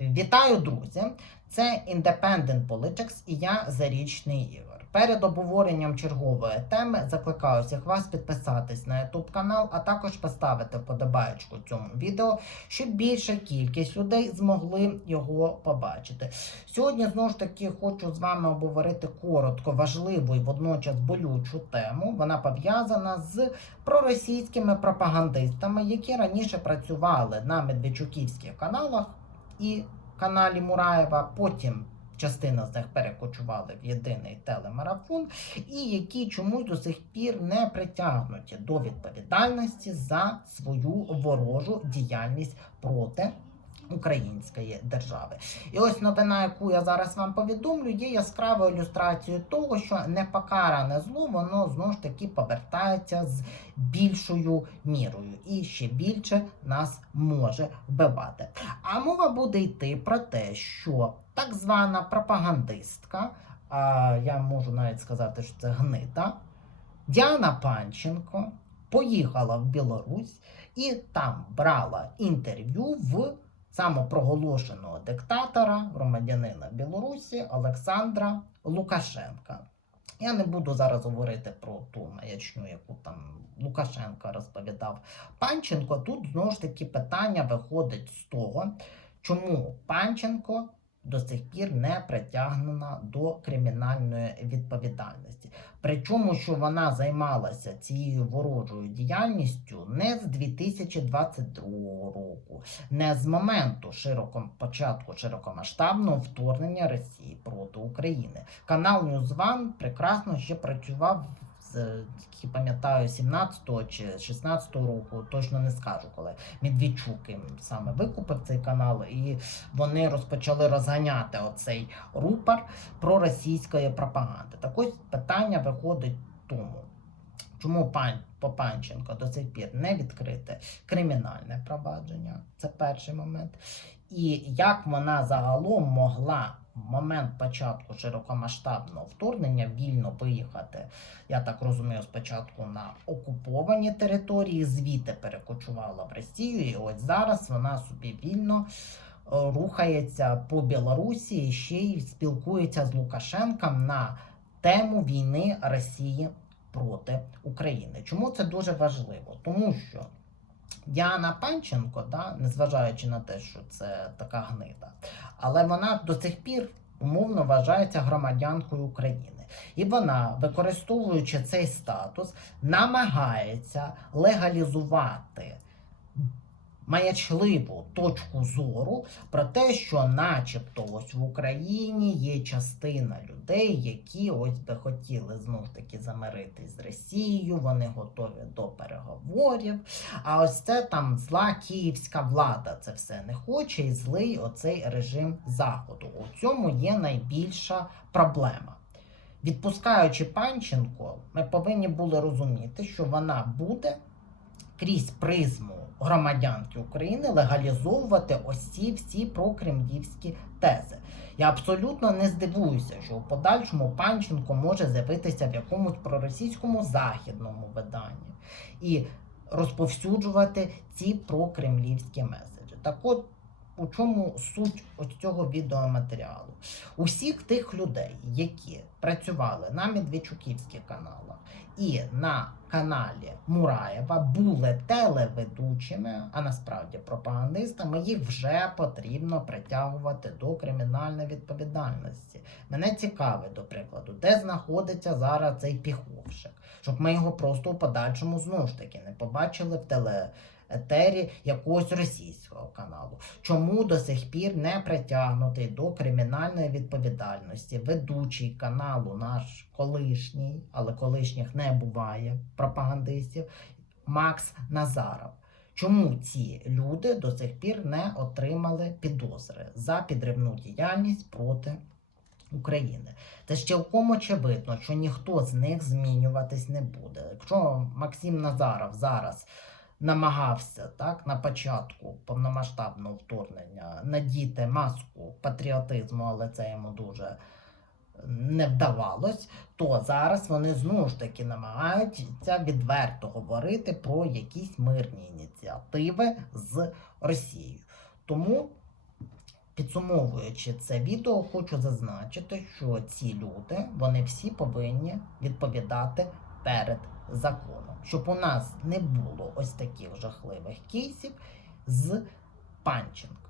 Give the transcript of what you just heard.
Вітаю, друзі! Це Independent Politics і я Зарічний Ігор. Перед обговоренням чергової теми закликаю всіх вас підписатись на YouTube канал, а також поставити вподобаєчку цьому відео, щоб більша кількість людей змогли його побачити. Сьогодні знову ж таки хочу з вами обговорити коротко важливу і водночас болючу тему. Вона пов'язана з проросійськими пропагандистами, які раніше працювали на медведчуківських каналах і каналі Мураєва. Потім частина з них перекочували в єдиний телемарафон, і які чомусь до сих пір не притягнуті до відповідальності за свою ворожу діяльність проти. Української держави, і ось новина, яку я зараз вам повідомлю, є яскравою ілюстрацією того, що непокаране зло воно знову ж таки повертається з більшою мірою і ще більше нас може вбивати. А мова буде йти про те, що так звана пропагандистка, а я можу навіть сказати, що це гнита, Діана Панченко поїхала в Білорусь і там брала інтерв'ю в самопроголошеного диктатора, громадянина Білорусі Олександра Лукашенка. Я не буду зараз говорити про ту маячню, яку там Лукашенко розповідав Панченко. Тут знову ж таки питання виходить з того, чому Панченко до сих пір не притягнена до кримінальної відповідальності. Причому, що вона займалася цією ворожою діяльністю не з 2022 року, не з моменту широко, початку широкомасштабного вторгнення Росії проти України. Канал NewsOne прекрасно ще працював пам'ятаю 17-го чи 16-го року, точно не скажу, коли Медведчук їм саме викупив цей канал, і вони розпочали розганяти оцей рупор проросійської пропаганди. Так ось питання виходить тому. Чому пан Попанченко до сих пір не відкрите кримінальне провадження? Це перший момент. І як вона загалом могла момент початку широкомасштабного вторгнення вільно виїхати, я так розумію, спочатку на окуповані території, звідти перекочувала в Росію, і ось зараз вона собі вільно е, рухається по Білорусі і ще й спілкується з Лукашенком на тему війни Росії проти України. Чому це дуже важливо? Тому що Діана Панченко, да, незважаючи на те, що це така гнида, але вона до сих пір умовно вважається громадянкою України. І вона, використовуючи цей статус, намагається легалізувати маячливу точку зору про те, що, начебто, ось в Україні є частина людей, які ось би хотіли знов таки замиритись з Росією, вони готові до переговорів. А ось це там зла київська влада це все не хоче, і злий оцей режим Заходу. У цьому є найбільша проблема. Відпускаючи Панченко, ми повинні були розуміти, що вона буде крізь призму громадянки України легалізовувати ось ці всі прокремлівські тези. Я абсолютно не здивуюся, що у подальшому Панченко може з'явитися в якомусь проросійському західному виданні і розповсюджувати ці прокремлівські меседжі. Так от у чому суть ось цього відеоматеріалу? Усіх тих людей, які працювали на Медведчуківських каналах і на каналі Мураєва, були телеведучими, а насправді пропагандистами, їх вже потрібно притягувати до кримінальної відповідальності. Мене цікавить, до прикладу, де знаходиться зараз цей піховшик, щоб ми його просто у подальшому знову ж таки не побачили в теле етері якогось російського каналу. Чому до сих пір не притягнутий до кримінальної відповідальності ведучий каналу наш колишній, але колишніх не буває пропагандистів Макс Назаров? Чому ці люди до сих пір не отримали підозри за підривну діяльність проти України? Та ще в кому очевидно, що ніхто з них змінюватись не буде. Якщо Максим Назаров зараз намагався так на початку повномасштабного вторгнення надіти маску патріотизму, але це йому дуже не вдавалось, то зараз вони знову ж таки намагаються відверто говорити про якісь мирні ініціативи з Росією. Тому Підсумовуючи це відео, хочу зазначити, що ці люди вони всі повинні відповідати перед законом, щоб у нас не було ось таких жахливих кейсів з Панченка.